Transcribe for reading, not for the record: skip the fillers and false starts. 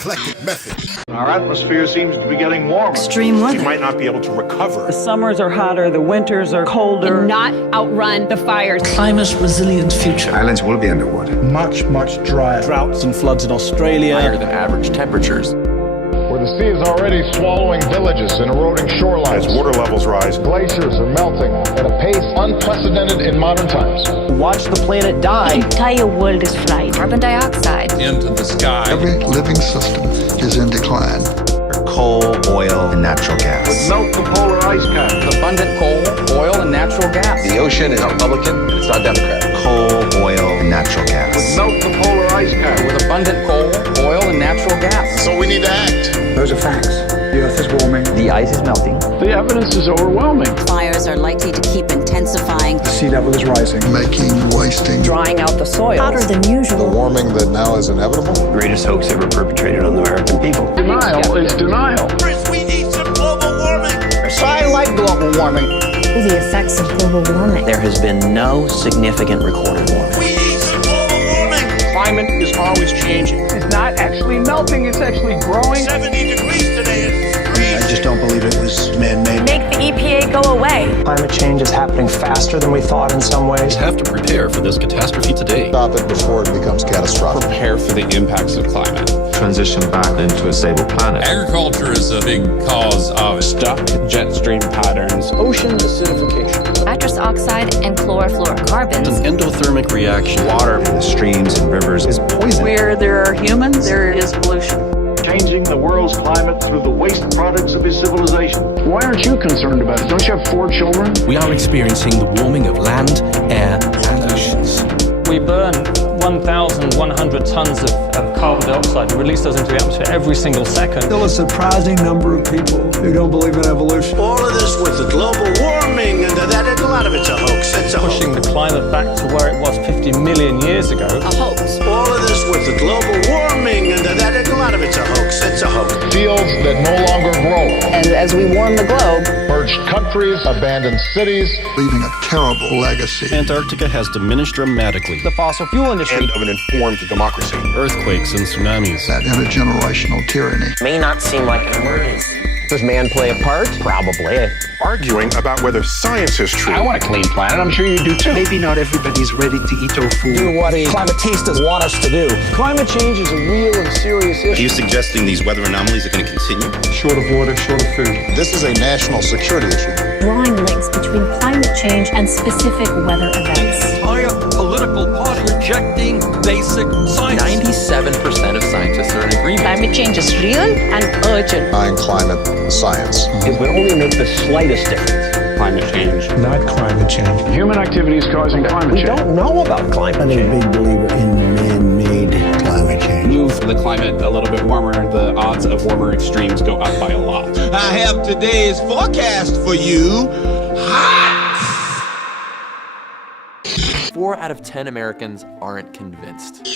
Eclectic method. Our atmosphere seems to be getting warmer. Extreme weather. We might not be able to recover. The summers are hotter, the winters are colder. And not outrun the fires. Climate-resilient future. Islands will be underwater. Much drier. Droughts and floods in Australia. Higher than average temperatures. Where the sea is already swallowing villages and eroding shorelines. As water levels rise, glaciers are melting at a pace unprecedented in modern times. Watch the planet die. The entire world is fried. Carbon dioxide. Into the sky. Every living system is in decline. Coal, oil, and natural gas. melt the polar ice cap. With abundant coal, oil, and natural gas. The ocean is Republican and it's not Democrat. Coal, oil, and natural gas. Melt the polar ice cap. With abundant coal, oil, and natural gas. So we need to act. Those are facts. The earth is warming. The ice is melting. The evidence is overwhelming. Fires are likely to keep intensifying. The sea level is rising. Making, wasting. Drying out the soil. Hotter than usual. The warming that now is inevitable. Greatest hoax ever perpetrated on the American people. Denial is denial. We need some global warming. I like global warming. The effects of global warming. There has been no significant recorded warming. We need some global warming. Climate is always changing. It's not actually melting, it's actually growing. 70 degrees today. I just don't believe it was man-made. Make the EPA go away. Climate change is happening faster than we thought in some ways. We have to prepare for this catastrophe today. Stop it before it becomes catastrophic. Prepare for the impacts of climate. Transition back into a stable planet. Agriculture is a big cause of Stuck jet stream patterns. Ocean acidification. Nitrous oxide and chlorofluorocarbons. An endothermic reaction. Water in the streams and rivers is poison. Where there are humans, there is pollution. Changing the world's climate through the waste products of his civilization. Why aren't you concerned about it? Don't you have 4 children? We are experiencing the warming of land, air, and oceans. We burn 1,100 tons of carbon dioxide and release those into the atmosphere every single second. Still a surprising number of people who don't believe in evolution. All of this with the global warming and that, a lot of it's a hoax. It's a Pushing the climate back to where it was 50 million years ago. A hoax. All of this with the global warming and that, a lot of it's a hoax. It's a hoax. Fields that no longer grow. And as we warm the globe, Merged countries, abandoned cities. Leaving a terrible legacy. Antarctica has diminished dramatically. The fossil fuel industry. Of an informed democracy. Earthquakes and tsunamis. That intergenerational tyranny. May not seem like an emergency. Does man play a part? Probably. Arguing about whether science is true. I want a clean planet. I'm sure you do too. Maybe not everybody's ready to eat tofu. Do what climatistas want us to do. Climate change is a real and serious Are issue. you suggesting these weather anomalies are going to continue? Short of water, short of food. This is a national security issue. Drawing links between climate change and specific weather events. Entire political party rejecting basic science. 97% of scientists are in agreement. Climate change is real and urgent. Denying climate science. It would only make the slightest difference. Climate change. Not climate change. Human activity is causing climate We change. don't know about climate I'm a change. big believer in man-made climate change. Move the climate a little bit warmer, the odds of warmer extremes go up by a lot. I have today's forecast for you. Hot! 4 out of 10 Americans aren't convinced.